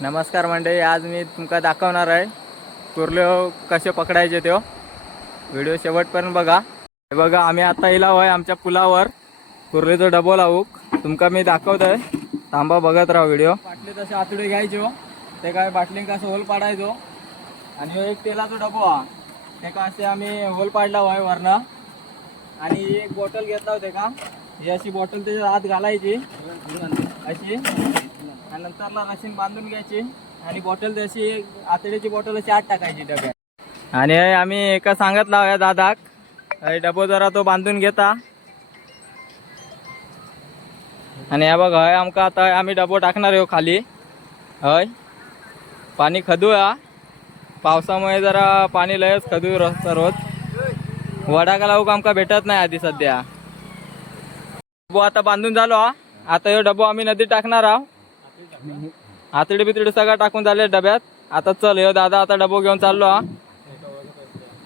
नमस्कार मंडळी आज मी तुमका दाखवणार आहे. कुर्ल्यो कसे पकडायचे तो व्हिडिओ शेवटपर्यंत बघा. हे बघा आम्ही आता येला होय आमच्या पुलावर. कुर्लीचो डबो लावूक तुमका मी दाखवतोय. थांबा बघत राहा व्हिडिओ. बाटली तसे आतडे घ्यायचो हो. ते काय बाटलींक कसं होल पाडायचो. आणि ह्यो एक तेलाचो डबो हा. ते का असे आम्ही होल पाडला होय वरनं. आणि एक बॉटल घेतला होते का. ही अशी बॉटल त्याच्या आत घालायची. अशी. आणि नंतरला रशीन बांधून घ्यायची आणि बॉटल तशी आतड्याची बॉटल अशी आत टाकायची डब्यात. आणि आम्ही एका सांगत लावूया दादाक. डबो जरा तो बांधून घेता. आणि हे बघ हय आमका आता आम्ही डबो टाकणार आहे खाली. हय. पाणी खदूया. पावसामुळे जरा पाणी लयच खदू रोज रोज वडाका लावूक आमका भेटत नाही आधी सध्या. डबो आता बांधून झालो हा. आता ह्यो डबो आम्ही नदीत टाकणार आहोत आतडी बितडी सगळं टाकून झाले डब्यात. आता चल हो दादा आता डबो घेऊन चाललो हा.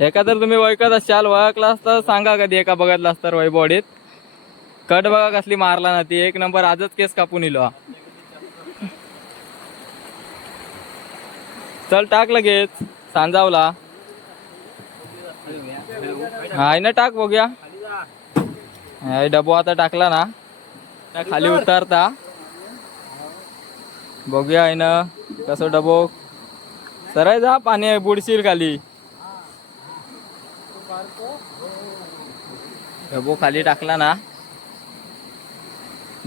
एका तर तुम्ही वळखत असाल वळखला तर सांगा कधी एका बघितलास तर वैबॉडीत कट बघा कसली मारला ना ती. एक नंबर आजच केस कापून इलो हा. चल टाक लगेच. सांजावला. हाय ना टाक बघूया. हाय डबो आता टाकला ना. खाली उतरता. बघूया आहे ना कसं डबो सराय जा पाणी आहे बुडशील खाली. डबो खाली टाकला ना.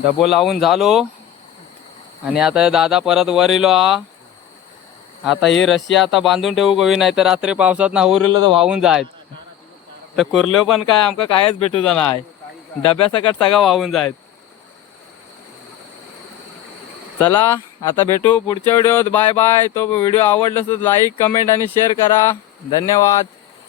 डबो लावून झालो. आणि आता दादा परत वर येलो आता ही रशी आता बांधून ठेवू गोवी नाही तर रात्री पावसात ना उरलं तर वाहून जायत. तर कुर्ल्यो पण काय आमका कायच भेटू नाही डब्यासकट सगळा वाहून जायत. चला आता भेटू पुढच्या व्हिडिओत. Bye bye. तो व्हिडिओ आवडला तर लाईक कमेंट आणि शेअर करा. धन्यवाद.